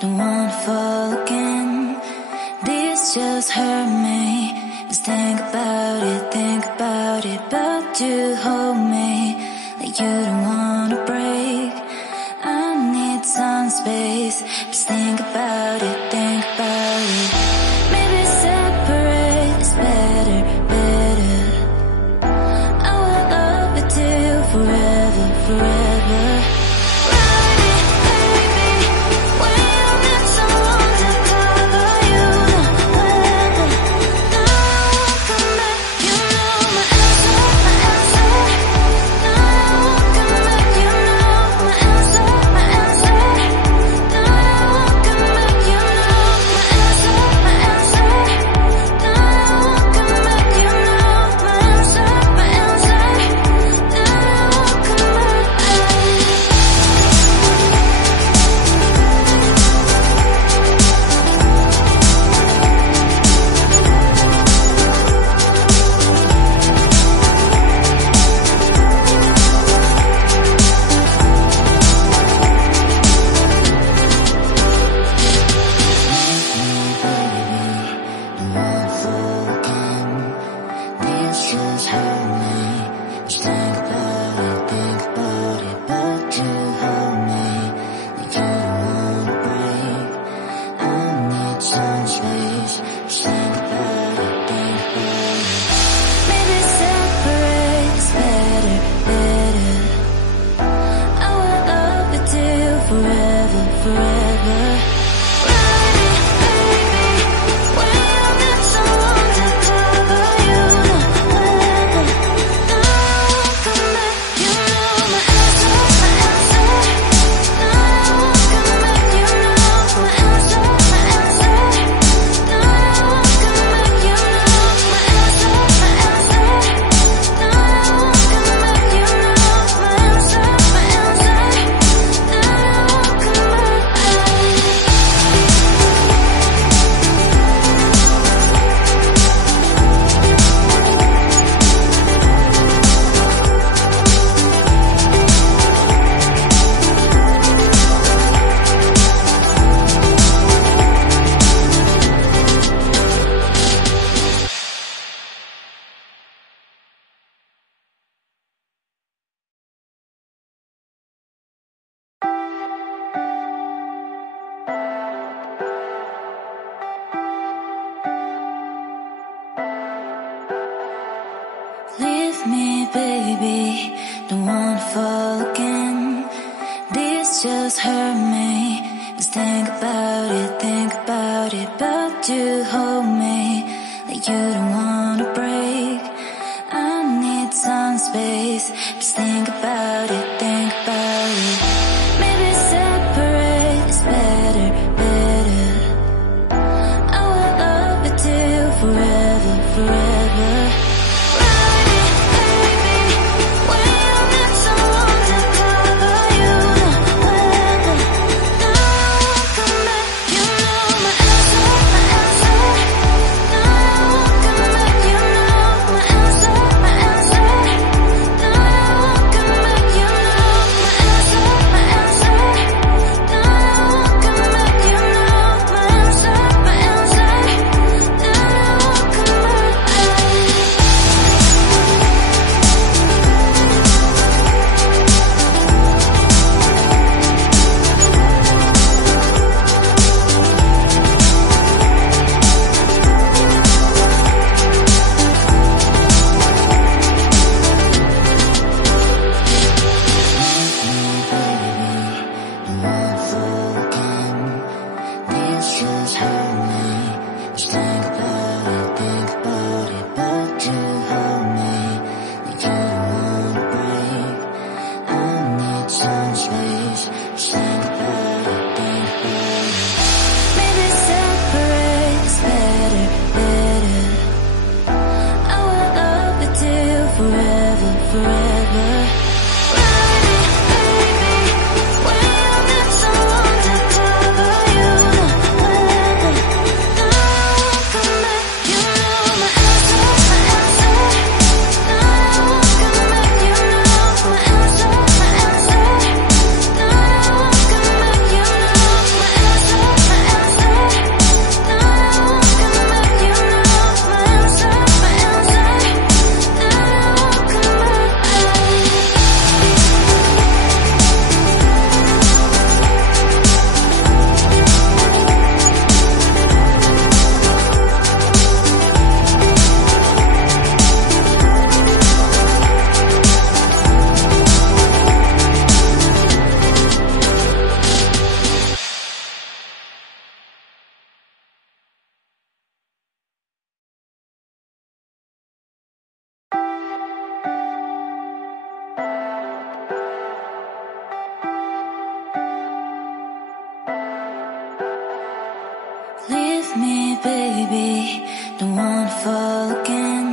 don't wanna fall again. This just hurt me. Just think about it, but you hold me like you don't wanna break. I need some space. Just think about it, maybe separate is better. I will love you till forever. Leave me, baby, don't wanna fall again. This just hurt me. Just think about it, but you hold me like you don't wanna break. I need some space. Just think about it, maybe separate is better. I will love you till forever. me, baby. Don't wanna fall again.